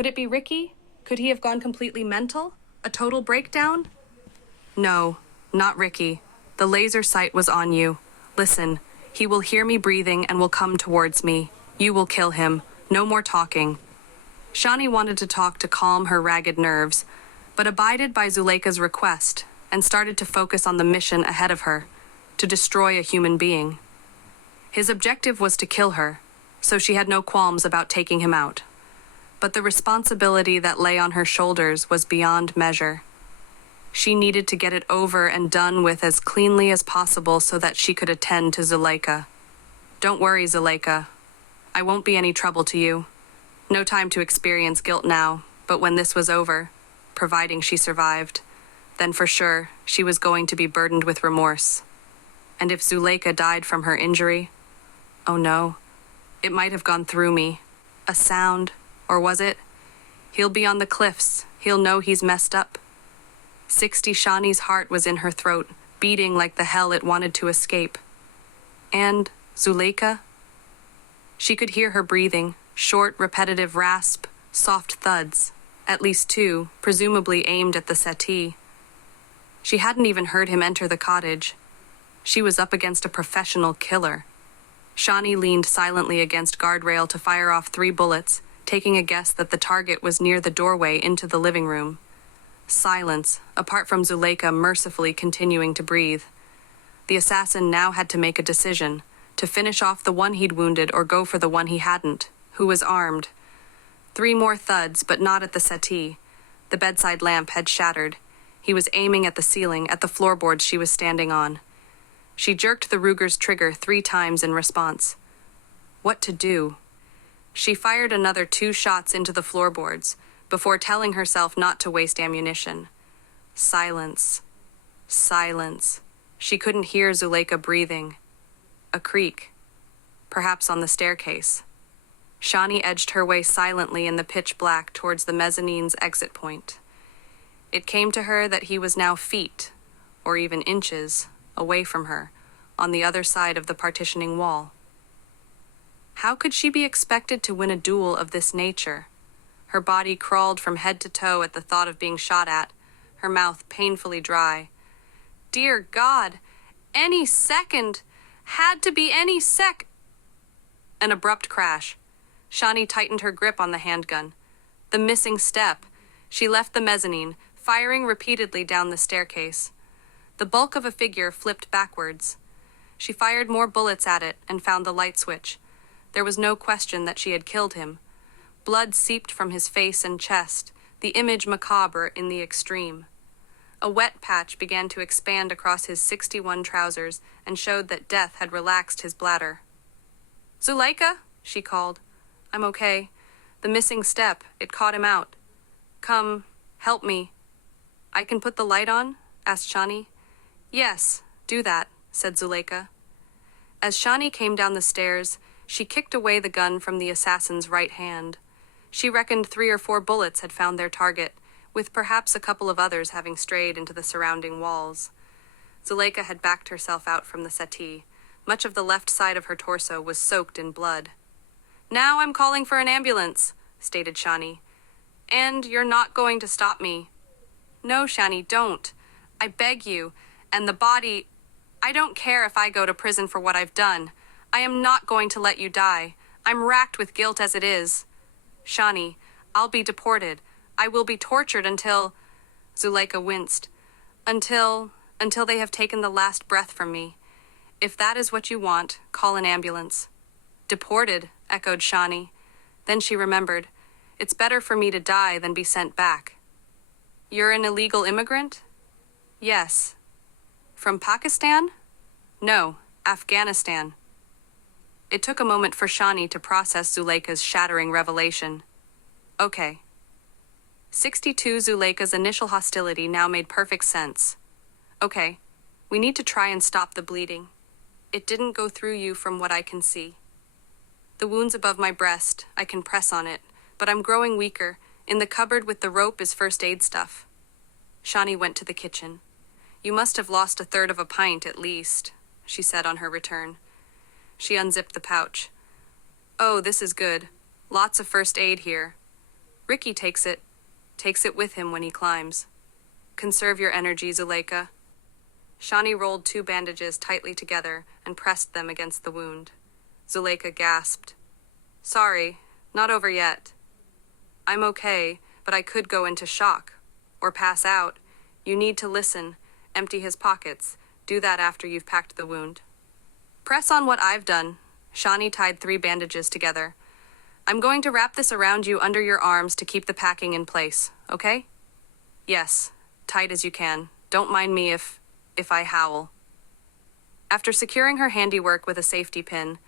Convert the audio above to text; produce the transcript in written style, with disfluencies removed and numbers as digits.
Could it be Ricky? Could he have gone completely mental? A total breakdown? No, not Ricky. The laser sight was on you. Listen, he will hear me breathing and will come towards me. You will kill him. No more talking. Shani wanted to talk to calm her ragged nerves, but abided by Zuleika's request and started to focus on the mission ahead of her, to destroy a human being. His objective was to kill her, so she had no qualms about taking him out. But the responsibility that lay on her shoulders was beyond measure. She needed to get it over and done with as cleanly as possible so that she could attend to Zuleika. Don't worry, Zuleika. I won't be any trouble to you. No time to experience guilt now, but when this was over, providing she survived, then for sure she was going to be burdened with remorse. And if Zuleika died from her injury, oh no, it might have gone through me. A sound, or was it? He'll be on the cliffs. He'll know he's messed up. 60 Shani's heart was in her throat, beating like the hell it wanted to escape. And Zuleika? She could hear her breathing, short, repetitive rasp, soft thuds, at least 2, presumably aimed at the settee. She hadn't even heard him enter the cottage. She was up against a professional killer. Shani leaned silently against guardrail to fire off 3 bullets, taking a guess that the target was near the doorway into the living room. Silence, apart from Zuleika mercifully continuing to breathe. The assassin now had to make a decision, to finish off the one he'd wounded or go for the one he hadn't, who was armed. 3 more thuds, but not at the settee. The bedside lamp had shattered. He was aiming at the ceiling, at the floorboards she was standing on. She jerked the Ruger's trigger 3 times in response. What to do? She fired another 2 shots into the floorboards, before telling herself not to waste ammunition. Silence. Silence. She couldn't hear Zuleika breathing. A creak. Perhaps on the staircase. Shani edged her way silently in the pitch black towards the mezzanine's exit point. It came to her that he was now feet, or even inches, away from her, on the other side of the partitioning wall. How could she be expected to win a duel of this nature? Her body crawled from head to toe at the thought of being shot at, her mouth painfully dry. Dear God, any second, had to be any sec. An abrupt crash. Shani tightened her grip on the handgun. The missing step. She left the mezzanine, firing repeatedly down the staircase. The bulk of a figure flipped backwards. She fired more bullets at it and found the light switch. There was no question that she had killed him. Blood seeped from his face and chest, the image macabre in the extreme. A wet patch began to expand across his 61 trousers and showed that death had relaxed his bladder. Zuleika, she called. I'm okay. The missing step, it caught him out. Come, help me. I can put the light on? Asked Shani. Yes, do that, said Zuleika. As Shani came down the stairs, she kicked away the gun from the assassin's right hand. She reckoned 3 or 4 bullets had found their target, with perhaps a couple of others having strayed into the surrounding walls. Zuleika had backed herself out from the settee. Much of the left side of her torso was soaked in blood. Now I'm calling for an ambulance, stated Shani. And you're not going to stop me. No, Shani, don't. I beg you. And the body... I don't care if I go to prison for what I've done. I am not going to let you die. I'm racked with guilt as it is. Shani, I'll be deported. I will be tortured until... Zuleika winced. Until they have taken the last breath from me. If that is what you want, call an ambulance. Deported, echoed Shani. Then she remembered. It's better for me to die than be sent back. You're an illegal immigrant? Yes. From Pakistan? No, Afghanistan. It took a moment for Shani to process Zuleika's shattering revelation. Okay. 62 Zuleika's initial hostility now made perfect sense. Okay, we need to try and stop the bleeding. It didn't go through you from what I can see. The wound's above my breast, I can press on it, but I'm growing weaker. In the cupboard with the rope is first aid stuff. Shani went to the kitchen. You must have lost 1/3 of a pint at least, she said on her return. She unzipped the pouch. Oh, this is good. Lots of first aid here. Ricky takes it with him when he climbs. Conserve your energy, Zuleika. Shani rolled 2 bandages tightly together and pressed them against the wound. Zuleika gasped. Sorry, not over yet. I'm okay, but I could go into shock. Or pass out. You need to listen. Empty his pockets. Do that after you've packed the wound. Press on what I've done. Shani tied 3 bandages together. I'm going to wrap this around you under your arms to keep the packing in place, okay? Yes, tight as you can. Don't mind me if I howl. After securing her handiwork with a safety pin,